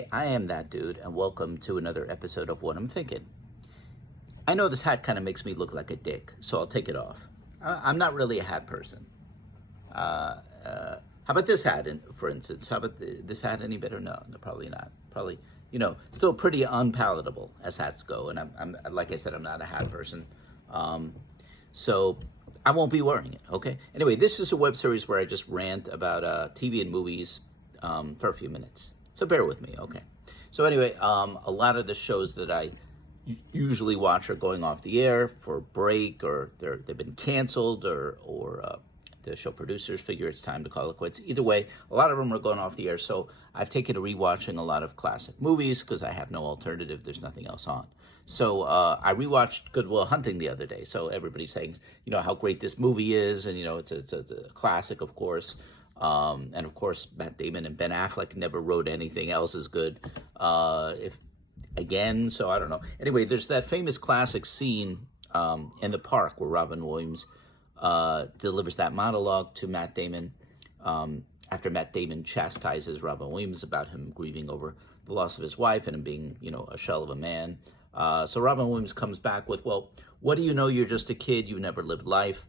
Hey, I am that dude, and welcome to another episode of What I'm Thinking. I know this hat kind of makes me look like a dick, so I'll take it off. I'm not really a hat person. How about this hat, for instance? How about this hat any better? No, probably not. Probably, still pretty unpalatable as hats go. And I'm like I said, I'm not a hat person. So I won't be wearing it, okay? Anyway, this is a web series where I just rant about TV and movies for a few minutes. So bear with me, okay? So anyway, a lot of the shows that I usually watch are going off the air for break, or they've been canceled, or the show producers figure it's time to call it quits. Either way, a lot of them are going off the air. So I've taken to rewatching a lot of classic movies because I have no alternative. There's nothing else on. So I rewatched Good Will Hunting the other day. So everybody's saying, how great this movie is, and it's a classic, of course. And of course, Matt Damon and Ben Affleck never wrote anything else as good. So I don't know. Anyway, there's that famous classic scene in the park where Robin Williams delivers that monologue to Matt Damon after Matt Damon chastises Robin Williams about him grieving over the loss of his wife and him being, a shell of a man. So Robin Williams comes back with, well, what do you know? You're just a kid. You never lived life.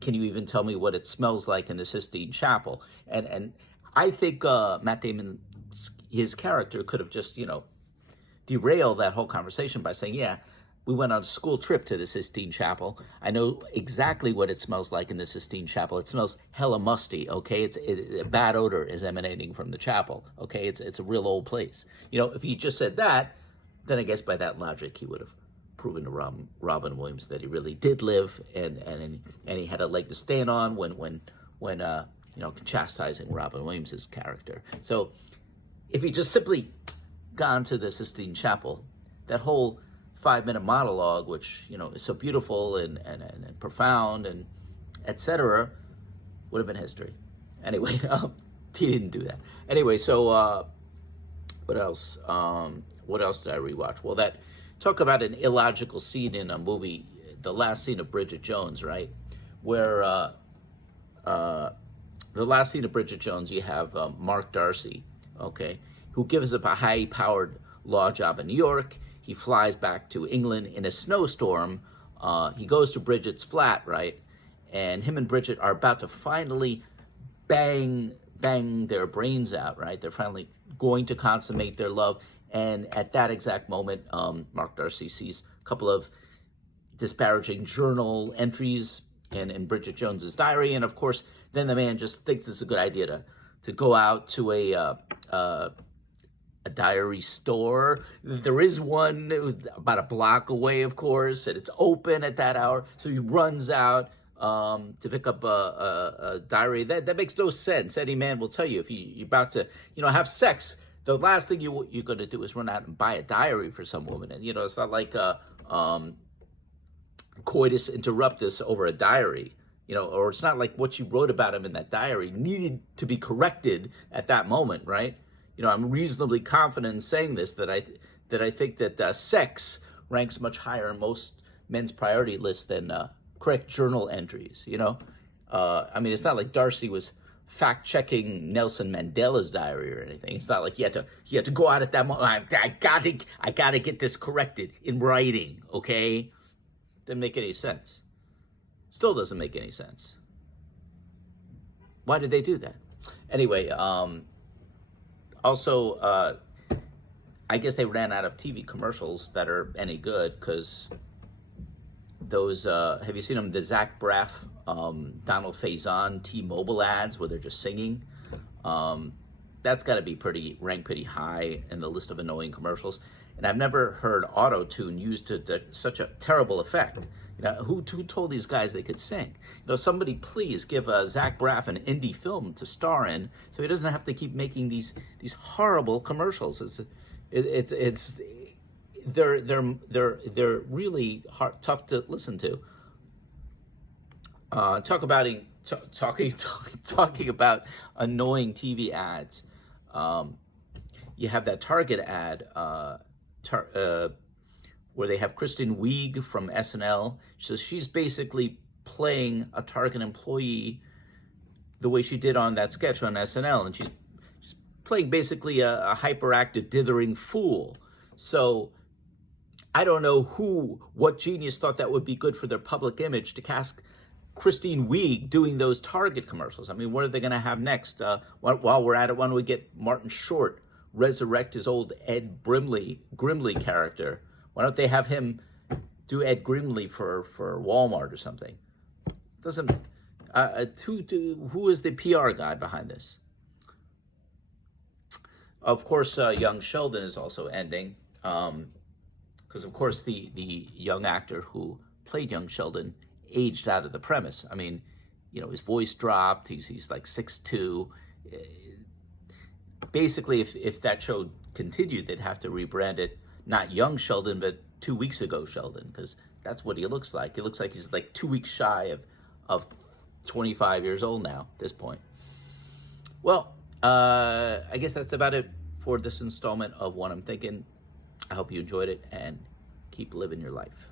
Can you even tell me what it smells like in the Sistine Chapel? And I think Matt Damon, his character, could have just, derailed that whole conversation by saying, yeah, we went on a school trip to the Sistine Chapel. I know exactly what it smells like in the Sistine Chapel. It smells hella musty, okay? A bad odor is emanating from the chapel, okay? It's a real old place. If he just said that, then I guess by that logic, he would have proven to Robin Williams that he really did live, and he had a leg to stand on when chastising Robin Williams' character. So if he just simply gone to the Sistine Chapel, that whole 5-minute monologue, which is so beautiful and profound and etc., would have been history. Anyway, he didn't do that. Anyway, so what else? What else did I rewatch? Well, talk about an illogical scene in a movie, the last scene of Bridget Jones, right? Where the last scene of Bridget Jones, you have Mark Darcy, okay, who gives up a high-powered law job in New York. He flies back to England in a snowstorm. He goes to Bridget's flat, right? And him and Bridget are about to finally bang their brains out, right? They're finally going to consummate their love. And at that exact moment, Mark Darcy sees a couple of disparaging journal entries in Bridget Jones's diary. And of course, then the man just thinks it's a good idea to go out to a diary store. There is one. It was about a block away, of course, and it's open at that hour. So he runs out to pick up a diary. That makes no sense. Any man will tell you if you're about to, have sex, the last thing you're going to do is run out and buy a diary for some woman. And, it's not like coitus interruptus over a diary, or it's not like what you wrote about him in that diary needed to be corrected at that moment, right? I'm reasonably confident in saying this, that I think that sex ranks much higher in most men's priority lists than correct journal entries, it's not like Darcy was fact-checking Nelson Mandela's diary or anything. It's not like he had to go out at that moment. I gotta get this corrected in writing, okay? Didn't make any sense. Still doesn't make any sense. Why did they do that? Anyway, also, I guess they ran out of TV commercials that are any good, because those, have you seen them, the Zach Braff, Donald Faison T-Mobile ads where they're just singing? That's got to be ranked pretty high in the list of annoying commercials. And I've never heard auto-tune used to such a terrible effect. Who told these guys they could sing? Somebody please give Zach Braff an indie film to star in, so he doesn't have to keep making these horrible commercials. They're really tough to listen to. Talking about annoying TV ads. You have that Target ad where they have Kristen Wiig from SNL. So she's basically playing a Target employee the way she did on that sketch on SNL, and she's playing basically a hyperactive, dithering fool. So I don't know what genius thought that would be good for their public image to cast Christine Wiig doing those Target commercials. I mean, what are they going to have next? While we're at it, why don't we get Martin Short resurrect his old Ed Grimley character? Why don't they have him do Ed Grimley for Walmart or something? Doesn't who is the PR guy behind this? Of course, Young Sheldon is also ending, because of course the young actor who played Young Sheldon aged out of the premise. I mean, you know, his voice dropped. He's like 6'2". Basically, if that show continued, they'd have to rebrand it, not Young Sheldon, but 2 weeks ago Sheldon, because that's what he looks like. He looks like he's like 2 weeks shy of 25 years old now at this point. Well, I guess that's about it for this installment of What I'm Thinking. I hope you enjoyed it, and keep living your life.